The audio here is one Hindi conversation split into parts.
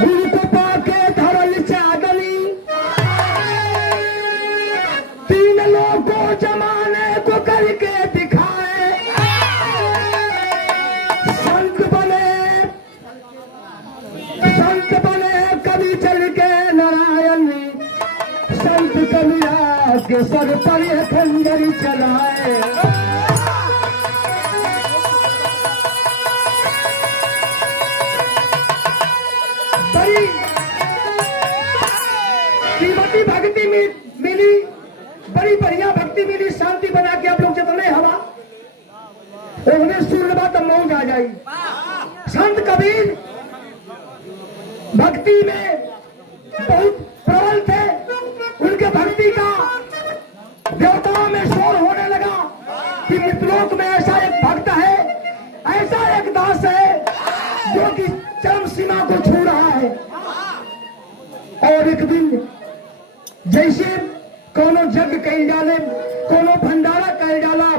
गुरु को पाके धरल चादनी, तीन लोगों जमाने को करके दिखाए। संत बने कभी चल के नारायण, संत कबीरा के सर पर यह खंजर चलाए। बड़ी कीमती भक्ति मिली, बड़ी बढ़िया भक्ति मिली। शांति बना के आप लोग जितने हवा उन्हें सुन बात मौज आ जाई। संत कबीर भक्ति में बहुत प्रबल थे। उनके भक्ति का देवताओं में शोर होने लगा कि मित्रों में ऐसा एक भक्त है, ऐसा एक दास है जो कि चरम सीमा को छू रहा है। और एक दिन जैसे कोनो यज्ञ कही डाले, कोनो भंडारा कही डाला,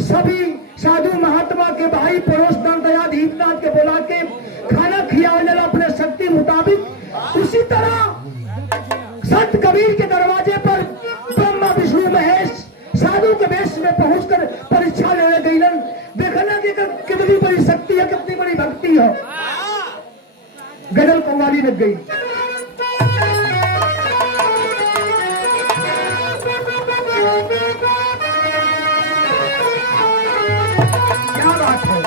सभी साधु महात्मा के भाई पड़ोस दया दीपनाथ के बुला के खाना खियाने अपने शक्ति मुताबिक। उसी तरह संत कबीर के दरवाजे पर ब्रह्मा विष्णु महेश साधु के वेश में पहुंचकर परीक्षा लेने गई। देखना कि कितनी बड़ी शक्ति है, कितनी बड़ी भक्ति है। गजल कव्वाली लग गई। क्या बात है।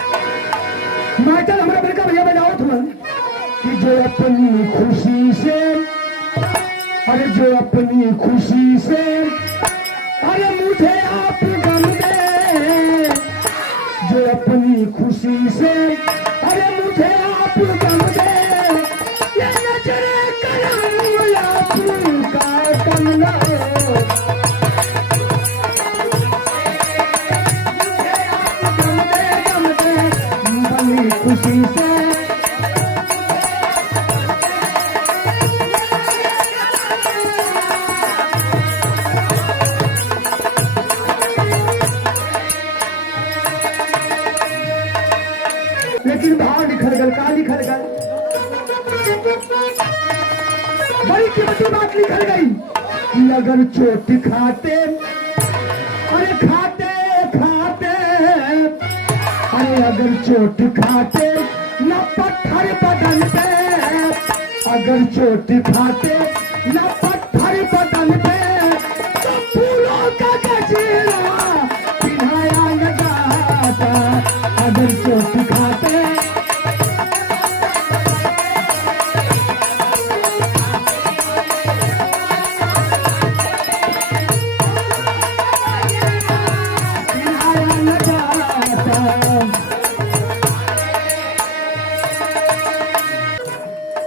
माइकल हमारा बड़का भैया बजाओ तुम कि जो अपनी खुशी से, अरे जो अपनी खुशी से, अरे मुझे आप गम दे, जो अपनी खुशी से, अरे मुझे आप गम दे, ये नजरे करम आपका कम न हो, मुझे आप गम दे बड़ी खुशी से। लेकिन भाव लिखल गल, का लिखल गल, बड़ी कीमती बात लिखल गई कि अगर चोट खाते, अरे खाते खाते, अरे अगर चोट खाते न पत्थर बदन पे, अगर चोट खाते न पत्थर बदन पे, तो फूलों का गजरा पिन्हाया न जाता। अगर चोट खाते,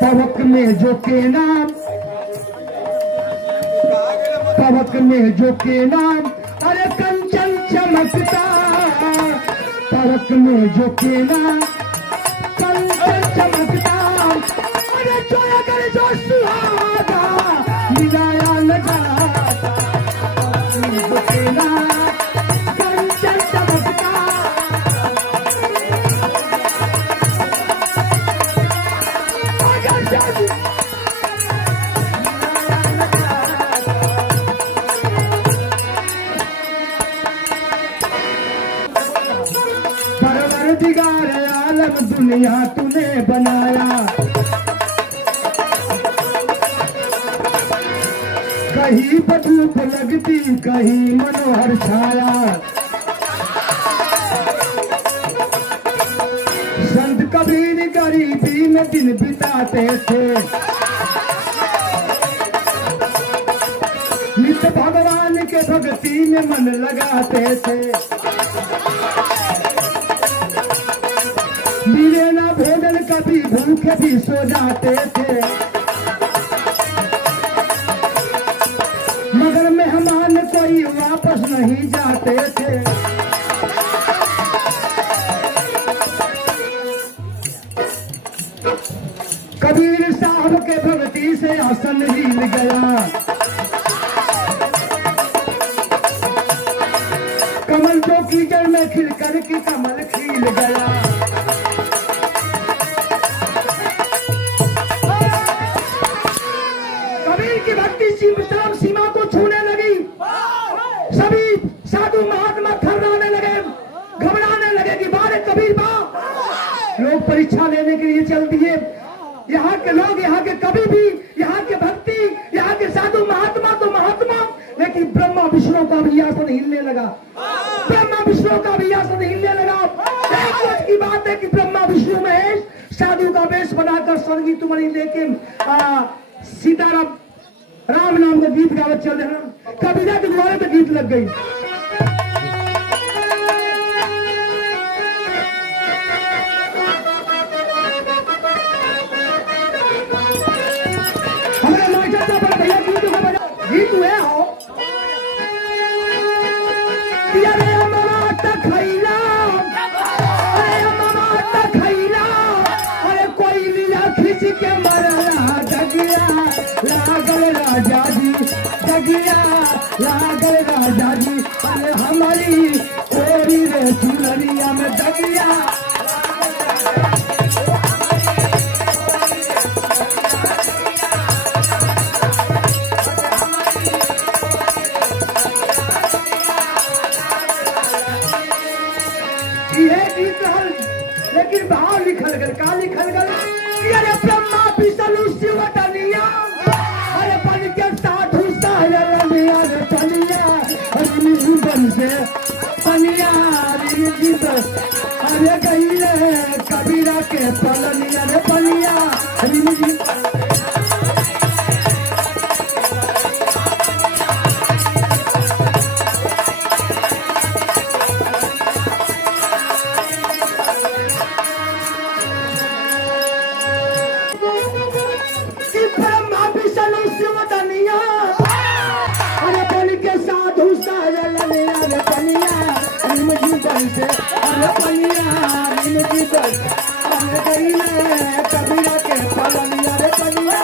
पवक में जो के नाम, पवक में जो के नाम, अरे कंचन चमकता, पवक में जो के नाम कंचन चमकता, अरे जो अगर जो सुहागा मिलाया न जाता। जो के नाम कंचन चमकता, परवरदिगार आलम दुनिया तूने बनाया, कहीं बधूप लगती कहीं मनोहर छाया। संत कबीर गरीबी में दिन बिताते थे, नित्य भगवान के भक्ति में मन लगाते थे। मिले ना भोजन कभी भूखे भी सो जाते थे, मगर मेहमान कोई वापस नहीं जाते थे। कबीर साहब के भक्ति से आसन हिल गया, कमल तो कीचड़ में खिल कर के कमल खिल गया। यहाँ के लोग, यहाँ के कवि भी, यहाँ के भक्ति, यहाँ के साधु महात्मा तो महात्मा, लेकिन ब्रह्मा विष्णु का भी आसन हिलने लगा। ब्रह्मा विष्णु का भी आसन हिलने लगा। एक की बात है कि ब्रह्मा विष्णु महेश साधु का वेश बनाकर संगीत तुम्हारी लेके सीताराम राम नाम का गीत गावत चल रहे हैं। कबीरा के द्वारे पे गीत लग गई। गीत हुए हो अरे अमरा खैला, अरे अमरा खैला, अरे कोई लीला खींच के मरला जगिया लागल राजा जी, जगिया लागल राजा जी, अरे हमारी ओरी रे चुनरिया में जगिया। लेकिन भाव लिखल गल, का लिखल गल कि अरे ब्रह्मा विष्णु शिव तनिया, अरे बन के साधु सहरनिया रे तनिया, अरे बन से तनिया रे अरे गईले कबीरा के पलनिया रे पनिया कबीरा के पलनिया रे पनिया।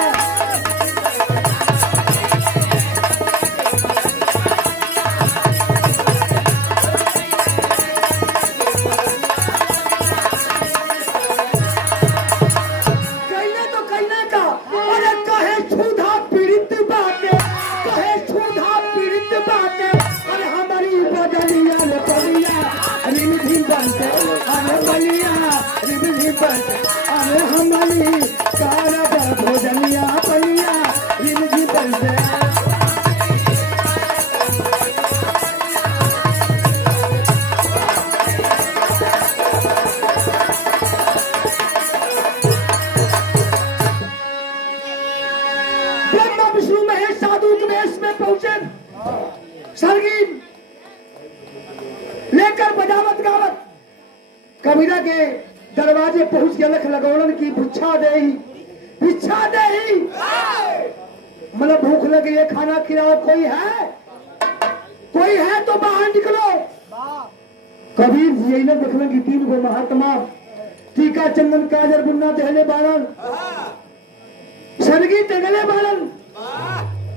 कहने तो कहने का, अरे कहे छूधा पीड़ित बाटे, कहे छूधा पीड़ित बाटे, अरे हमारी बदलिया रे पनिया रिमझिम बनते, अरे बलिया रिमझिम बनते, अरे हमारी कारब भोजनिया बलिया रिमझिम बनते। ब्रह्मा विष्णु महेश साधु के वेश में पहुंचे, संगीत लेकर बजावत गावत कबीरा के दरवाजे पहुंच के लख लगौलन की भिक्षा दे, भिक्षा दे, मतलब भूख लगी है, खाना खिलाओ, कोई है, कोई है तो बाहर निकलो। कबीर यही ना देखने की 3 गो महात्मा टीका चंदन काजर बुन्ना दहले बालन, सरगी तगले बालन,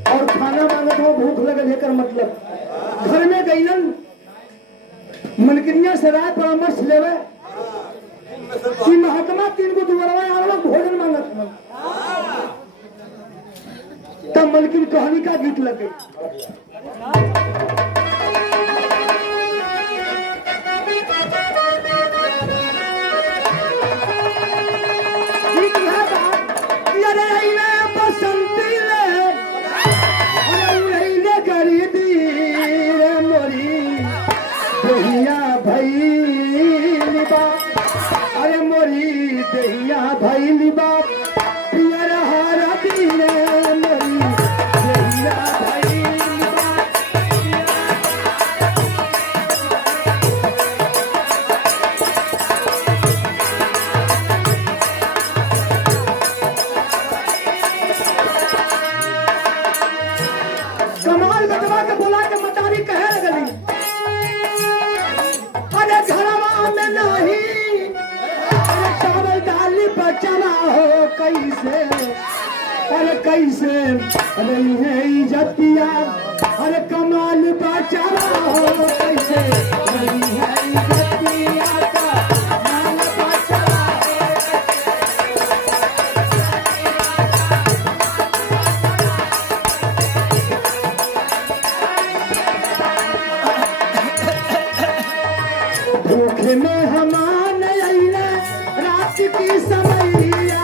और खाना मांगत हो, भूख लगे लेकर मतलब घर में गईलन। मलकिनिया से राय परामर्श लेवे कि महात्मा 3 गो दुआरवा भोजन मांगत, तब मलकिन कहानी का गीत लग गई। बसंती ले गरीबी रे मोरी दहिया भैली बाप, अरे मोरी दहिया भैली बाप, पियर हारा रे मोरी दहिया भैली बाप। कमाल बतवा के बोला के मतारी कहे लगली, अरे घरवा में नहीं, अरे चावल दाल बचना हो कैसे, अरे कैसे, अरे है इज्जतिया, अरे कमाल बचना हो कैसे, अरे है इज्जतिया का माल बचना हो। भूखे में हमान अइले रात की समैया,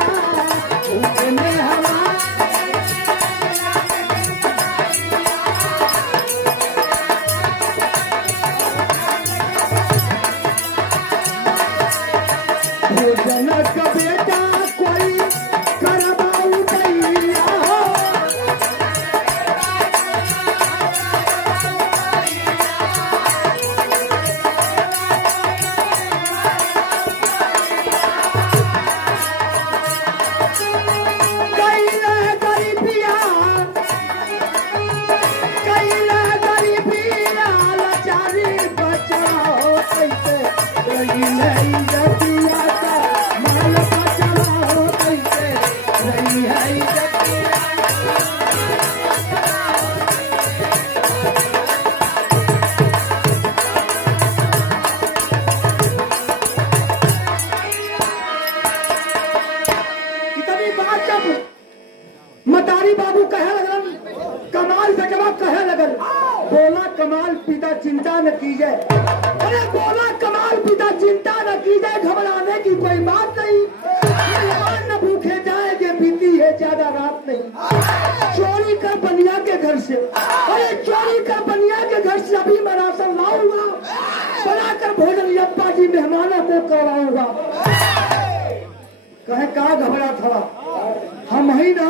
वाली बात जब मतारी बाबू कहे लगन, कमाल बेटवा कहे लगन, बोला कमाल पिता चिंता न कीजिए। अरे बोला कमाल पिता चिंता न कीजिए, घबराने की कोई बात नहीं, न भूखे जाएंगे, बीती है ज्यादा रात नहीं। चोरी कर बनिया के घर से, अरे चोरी कर बनिया के घर से अभी मैं राशन लाऊंगा, बनाकर भोजन अप्पा जी मेहमानों को करवाऊंगा। कहे का घबरा था, हम ही ना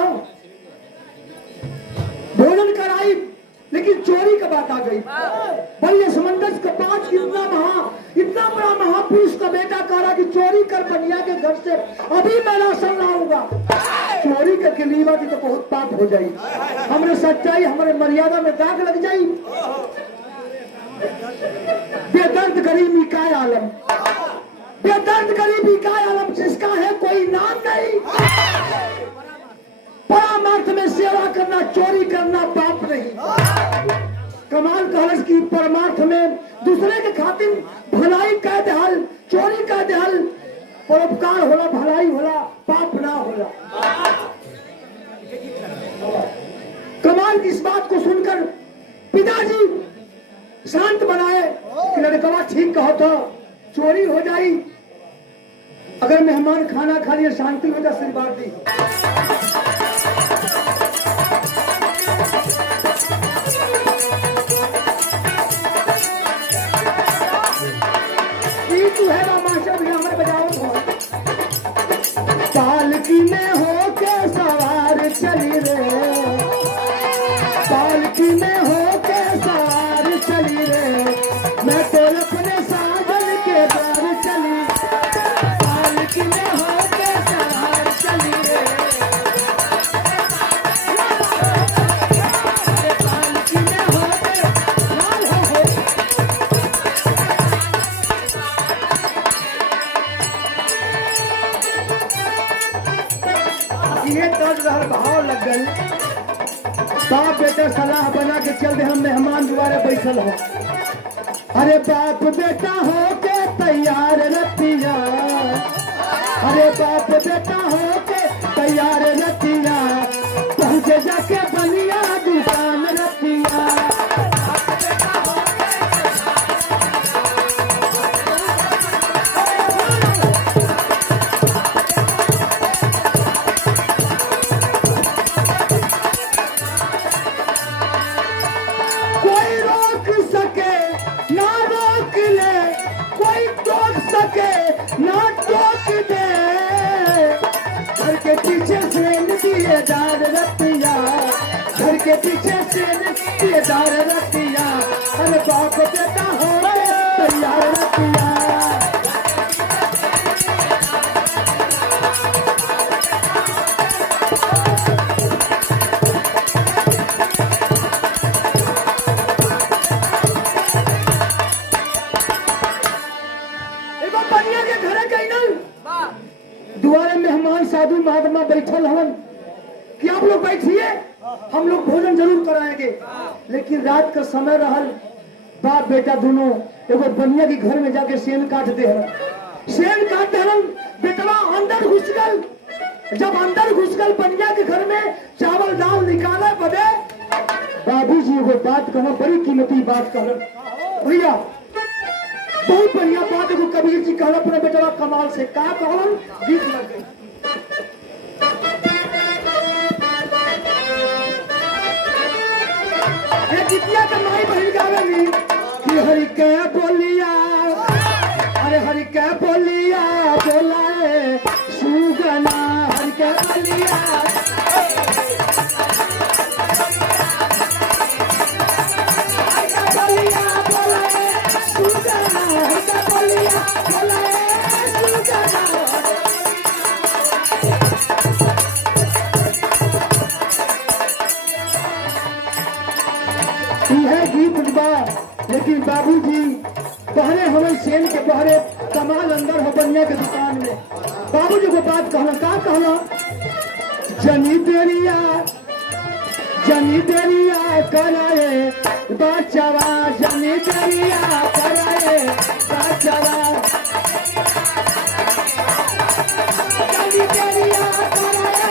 भोजन कराई, लेकिन चोरी का बात आ गई। भाई समंदर के पास इतना बड़ा महापुरुष का बेटा कह रहा कि चोरी कर बनिया के घर से अभी मैं राशन लाऊंगा। चोरी के कलीमा की तो बहुत पाप हो जाई, हमने सच्चाई हमारे मर्यादा में दाग लग जाई। बेदर्द गरीबी का आलम, बेदर्द गरीबी का आलम, जिसका है कोई नाम नहीं। परमार्थ में सेवा करना, चोरी करना पाप नहीं। कमाल कहलस की परमार्थ में दूसरे के खातिर भलाई कह देहल, चोरी कह देहल, परोपकार होला, भलाई होला, पाप ना होला। कमाल की इस बात को सुनकर पिताजी शांत बनाए कि लड़का ठीक कहो तो चोरी हो जाई, अगर मेहमान खाना खा लिए शांति हो जाए, आशीर्वाद दी। तू है ना मास्टर भी हमारे बजाओ पालकी में हो के सवार चली रे, पालकी में हो के सवार चली रे, मैं तो अपने साजन के द्वार चली, पालकी में हो के सवार चली रे, पालकी में हो के ये कर रहा भाव लग गई। बाप बेटा सलाह बना के चल दे, हम मेहमान दुआरे बैठल हो। अरे बाप बेटा हो के तैयार रतिया, अरे बाप बेटा हो के तैयार रतिया, पहुंचे जाके बनिया दुकान रतिया। घर के पीछे से दार रतिया, अरे बाप बेटा हो तैयार रतिया। बनिया के घर कहीं दुआरे मेहमान साधु महात्मा बैठल हवन कि आप लोग बैठिए, हम लोग भोजन जरूर कराएंगे। लेकिन रात का समय रहल, बाप बेटा दोनों एगो बनिया के घर में जाके सेन काट दे, सेन काट दे, बेटवा अंदर घुस गल। जब अंदर घुस गल बनिया के घर में चावल दाल निकाले बदे, बाबूजी एगो बात कहना, बड़ी कीमती बात कहना भैया, बहुत बढ़िया बात एगो कबीर जी कहना अपने बेटवा कमाल से का कहलन, गीत लग गई। जितिया के माई बहन गावेली कि हरि के बोलिया, अरे हरि के बोलिया बोलाए सुगना, हरि के बोलिया, बोलिया बोलाए सुगना, हरि के बोलिया बोलाए सुगना। यह गीत बा, लेकिन बाबूजी पहले हमें सेन के पहले कमाल अंदर हो बनिया के दुकान में। बाबूजी को बात कहना, का कहना, जनी देरिया कराए बचवा, जनी देरिया कराए बचवा, जनी देरिया कराए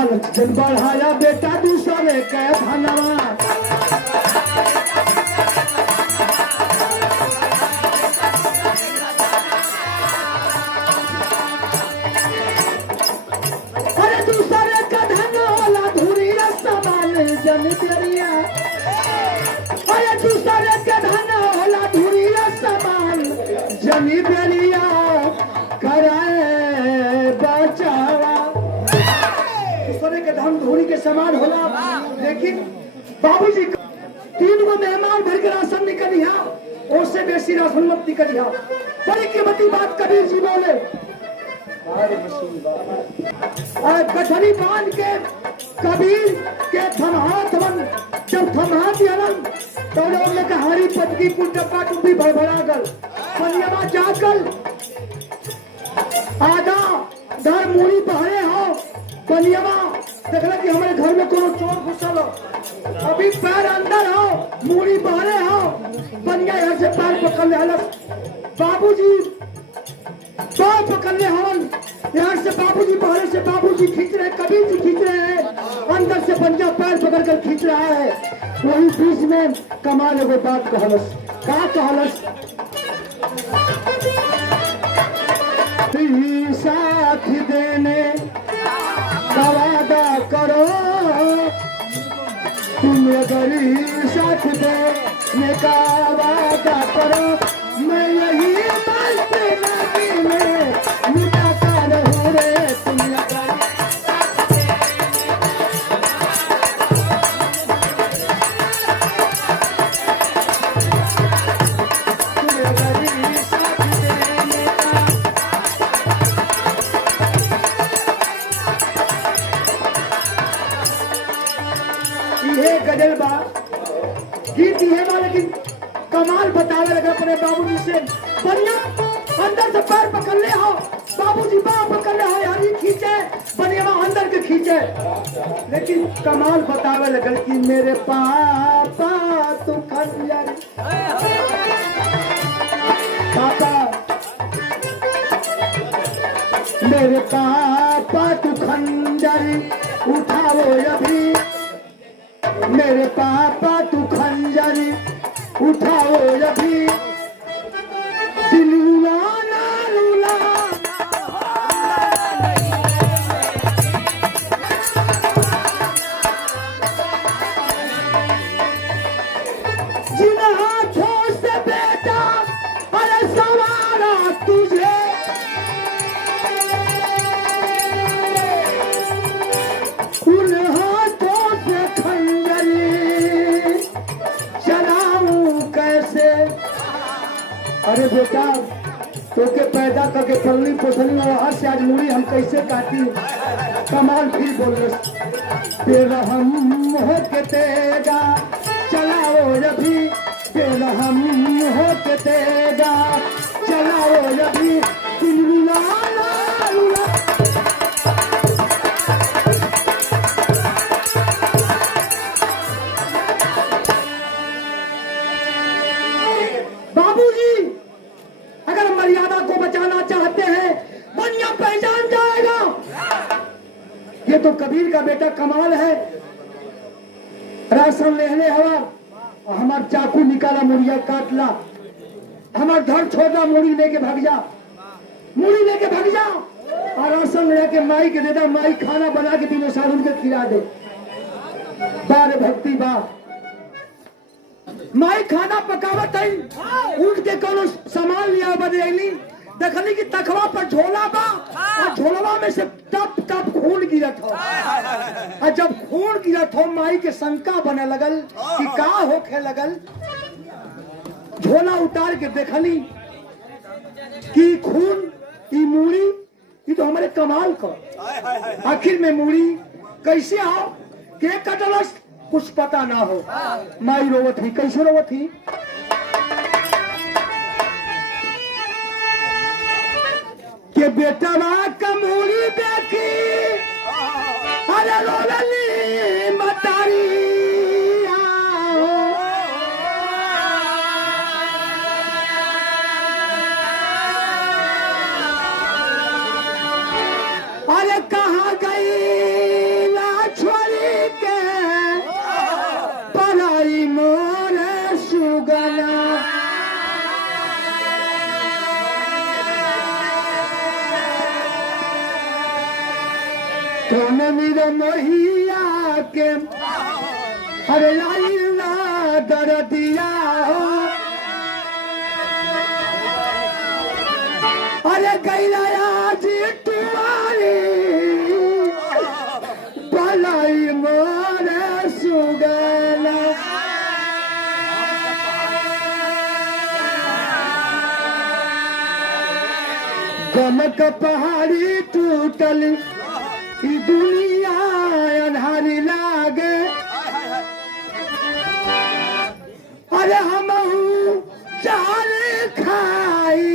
लालच जन बढ़ाया बेटा दूसरे के धनवा। अरे दूसरे का धन होला धूरी सामान जन तेरिया। अरे दूसरे के धन होला धूरी सामान जनी बेरिया कराए बचावा। दूसरे के धन धूरी के समान होला, लेकिन बाबूजी 3 गो मेहमान भर के राशन निकलिया, उससे बेसी राशन मत निकलिया। बड़ी कीमती बात कबीर जी बोले। और कठरी बांध के कबीर के थमहात मन जब थमहा दियलन तो लोग कहानी पटकी कुल टप्पा टुप्पी भड़बड़ा गल। पनियमा जाकर आधा घर मूड़ी बहरे हो, पनियमा देखला कि हमारे घर में कोनो चोर घुसल हो, अभी पैर अंदर हो मूड़ी बहरे हो, पनिया यहाँ से पैर पकड़ ले हलस। बाबूजी पैर पकड़ ले हवन, यहाँ से बाबूजी बाहर से बाबूजी खींच रहे, कबीर जी खींच रहे हैं, अंदर से पंजा पैर पकड़ कर खींच रहा है। वही बीच में कमाल एगो बात कहलस। का कहलस? साथ देने का वादा करो, तुम अगर साथ देने का वादा करो, मैं यही बात लगी में मिटाता रहूं रे। तुम अगर गजल बा गीत है वाले की कमाल बतावे लगा अपने बाबूजी से। बढ़िया अंदर से पैर पकड़ ले हो, बाबूजी बाह पकड़ ले हो, हरी खींचे बढ़िया अंदर के खींचे, लेकिन कमाल बतावे लगा कि मेरे पापा तू खंजर पापा, मेरे पापा तू खंजर उठाओ अभी, मेरे पापा तू खंजर उठाओ अभी, दिल रुलाना रुलाना जिन हाथों से बेटा अरे सवारा तुझे, उन हाथों से अरे बेटा तोके पैदा करके पलनी पोसनी और वहां से आज मूड़ी हम कैसे काटी। कमाल फिर बोल रहे बेरहम हो के तेगा चलाओ अभी, बेरहम हो के तेगा चलाओ अभी, दिल रुलाना रुला। बाबूजी अगर मर्यादा को बचाना चाहते हैं बनिया पहचान जाएगा। ये तो कबीर का बेटा कमाल है। राशन लेने हवा और हमार चाकू निकाला मुड़िया काटला, हमार घर छोड़ा मुड़ी लेके भाग जा, मुड़ी लेके भाग जा और राशन लेके माई के देता, माई खाना बना के तीनों साधु के खिला दे। बार भक्ति बा माई खाना पकावत है, उठ के कोनो सामान लिया बदली, देखली कि तखवा पर झोला बा और झोलवा में से टप टप खून गिरत हो। और जब खून गिरत हो माई के शंका बने लगल कि का होखे लगल। झोला उतार के देखली कि खून ई मूड़ी ई तो हमारे कमाल का। आखिर में मूड़ी कैसे आओ के कटलस कुछ पता ना हो। माई रोवत थी, कैसे रोवत थी? के बेटा कमूरी देखी अरे रोलली मतारी, अरे कहाँ गई कौन मेरे मोहिया के अरे लाइला दर्दिया हो अरे गैला आज तुम्हारी भलाई मोरे सुगला गमक पहाड़ी टूटल ई दुनिया अन्हारी लागे अरे हमहू चार खाई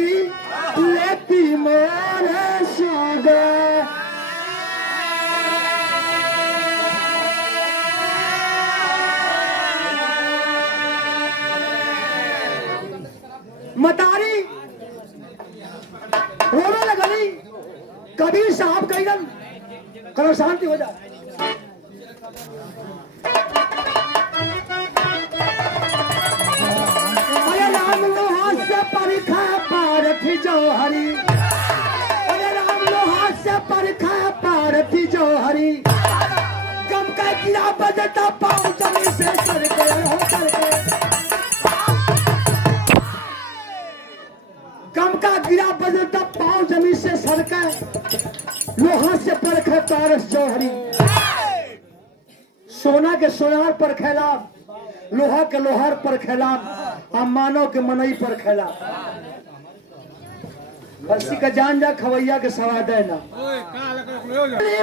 लेती मोरे सुगे मतारी रोने लगली। कबीर साहब कही करो शांति हो जाए। अरे राम लोहा से परखा पारथी जौहरी अरे राम लोहा से परखा पारथी जौहरी गम का गिरा बजता पाँव जमीन से सरके हो करके गम का गिरा बजता पाँव जमीन से सरके लोहा से परखे पारस जौहरी सोना के सोनार पर खेला लोहा के लोहार पर खेला हम मानव के मनई पर खेला बस्ती का जान जा खवैया के सवाद है ना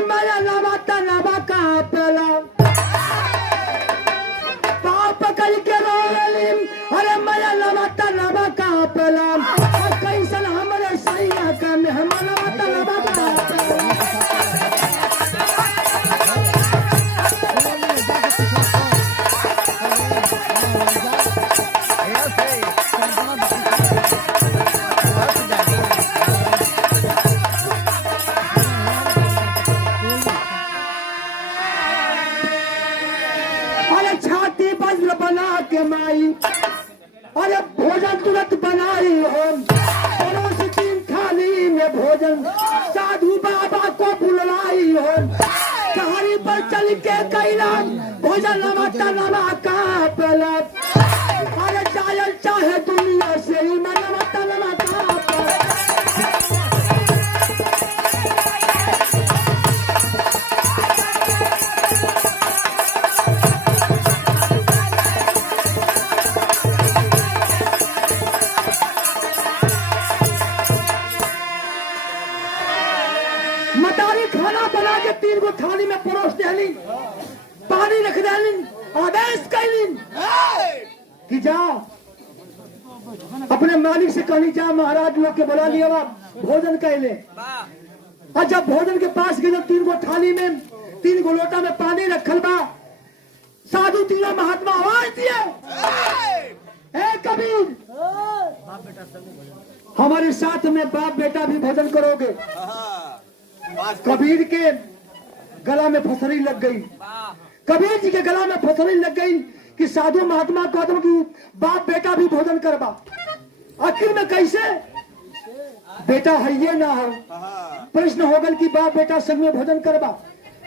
माया नवाता नवा का पेला पाप कल के रोली अरे माया नवाता नवा का पेला कैसन हमारे सैया का मेहमान नवाता नवा का पेला अरे भोजन तुरंत बनाई हो पड़ोस तीन थाली में भोजन साधु बाबा को बुलवाई हो कहानी पर चल के कैला भोजन नवाता नवा का पेला अरे जायल चाहे दुनिया से ही नवाता नवा का तीन गो थाली में परोस देली पानी रख देली आदेश कैली कि जा अपने मालिक से कहनी जा महाराज लोग के बुला लिया भोजन कैले और जब भोजन के पास गए तीन गो थाली में तीन गो लोटा में पानी रखल बा साधु तीनों महात्मा आवाज दिए ए कबीर हमारे साथ में बाप बेटा भी भोजन करोगे कबीर के गला में फसरी लग गई कबीर जी के गला में फसरी लग गई कि साधु महात्मा गौतम की बाप बेटा भी भोजन करबा आखिर में कैसे बेटा है ये ना हो प्रश्न हो गल कि बाप बेटा संग में भोजन करबा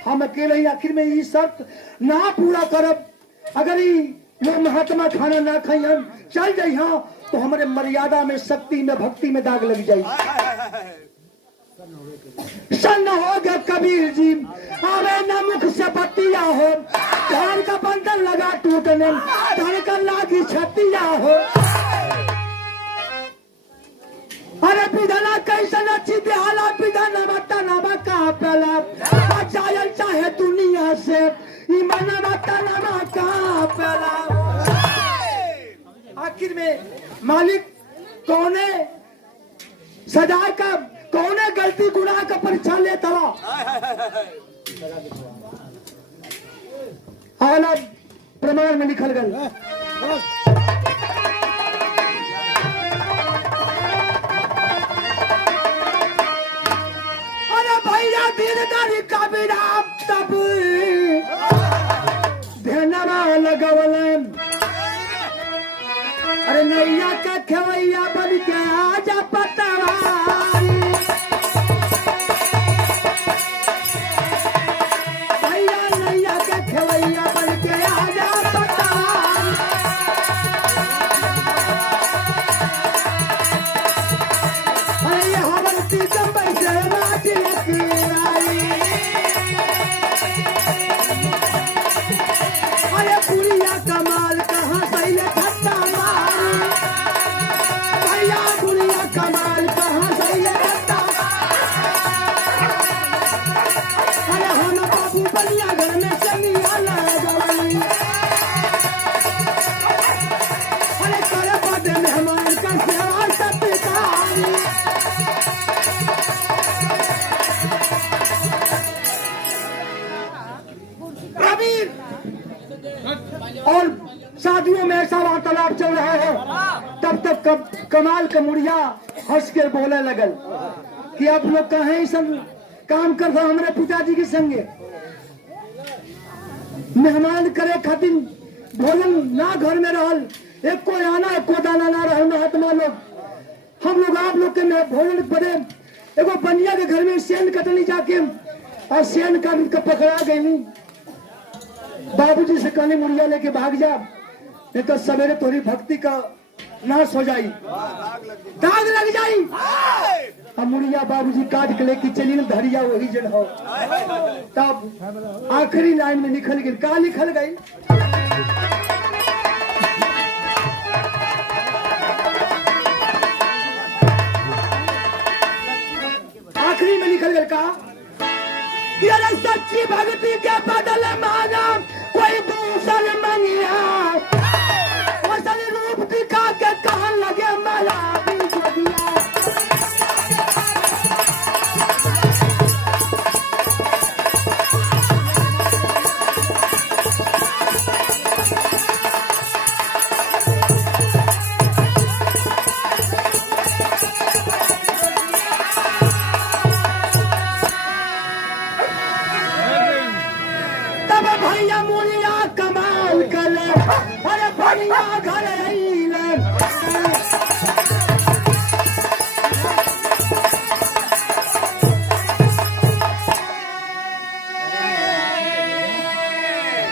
हम अकेले ही आखिर में ये शर्त ना पूरा करब अगर ये महात्मा खाना ना खाई हम चल जाई हाँ तो हमारे मर्यादा में शक्ति में भक्ति में दाग लग जाए सन हो गया कबीर जी आवे न मुख से बत्तिया हो धान का बंधन लगा टूटने धन का लागी छतिया हो अरे विधना कैसे अच्छी बेहाला विधना बता नवा का पेला बचायल चाहे दुनिया से ईमान बता नवा का पेला आखिर में मालिक कौने सजा का कौने गलती गुनाह का परीक्षा लेता आला प्रमाण में निकल गए अरे भैया दीनदारी कबीरा तब ध्यानवा लगवल अरे नैया का खेवैया बन के आजा पतवारी कमाल का मुड़िया हंस के बोले लगल कि आप लोग कहे सब काम करता हमारे पिताजी के संगे मेहमान करे खातिर भोजन ना घर में रहल, एक को आना एक को दाना ना रहल। महात्मा लोग हम लोग आप लोग के भोजन पड़े एगो बनिया के घर में सेन कटनी जाके और सेन काट के पकड़ा गई। बाबूजी से कहने मुड़िया लेके भाग जा, नहीं तो सवेरे तोरी भक्ति का नाश हो जाई, दाग लग जाई। अब मुड़िया बाबूजी काट के लेके चली न धरिया वही जन हो। तब आखिरी लाइन में लिखल गई, का लिखल गई? आखिरी में लिखल गई का अरे सच्ची भक्ति के बदले माना कोई दूसर मंगिया, असल रूप दिखा के कहन लगे मला भी जोगिया। भैया मुड़िया कमाल करे, अरे भैया घर अइले।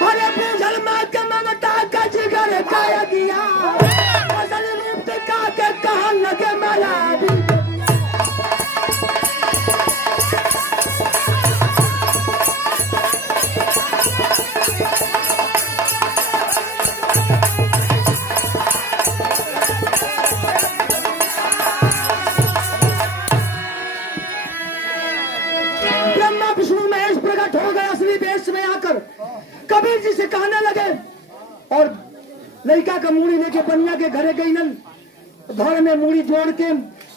अरे बुझल माँ के ममता का जिगर का दिया, असल रूप दिखा के कहन लगे मला भी। कबीर जी से कहने लगे और लड़का का मूड़ी लेके बनिया के घरे गई नन, घर में मूड़ी जोड़ के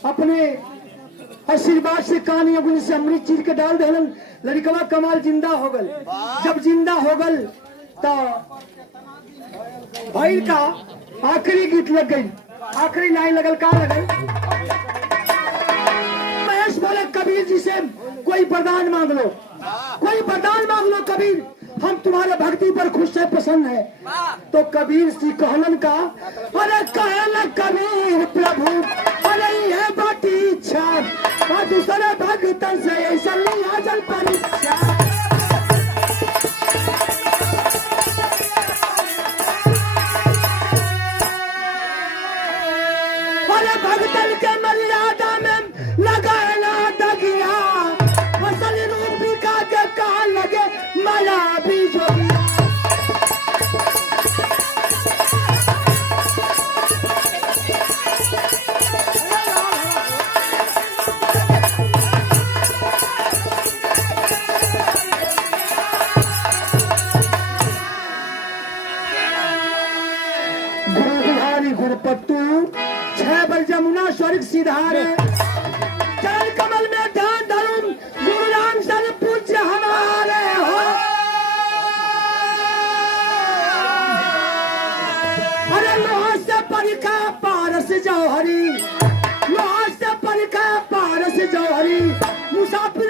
अपने आशीर्वाद से कानी अगुन से अमृत चीर के डाल देलन। लड़कवा कमाल जिंदा हो गल। जब जिंदा हो गल तो भाई का आखिरी गीत लग गई, आखिरी लाइन लगल का लगल? महेश बोले कबीर जी से कोई वरदान मांग लो, कोई वरदान मांग लो कबीर, हम तुम्हारे भक्ति पर खुश है, पसंद है। तो कबीर जी कहलन का अरे कहलन कबीर प्रभु अरे ये बाटी इच्छा दूसरे भक्तन से ऐसा लिया जल परीक्षा। अरे भक्तन के मर्यादा में लगाना दगिया, असल रूप दिखा के कहा लगे मला भी जोगिया। गुरु बिहारी गुरुपत्तू 6 बल जमुना स्वर्ग सिधारे, चरण कमल में ध्यान धरूं गुरु राम सन पूज्य हमारे हो। अरे लोहा से परिखा पारस जौहरी, लोहा से परिखा पारस जौहरी, मुसाफिर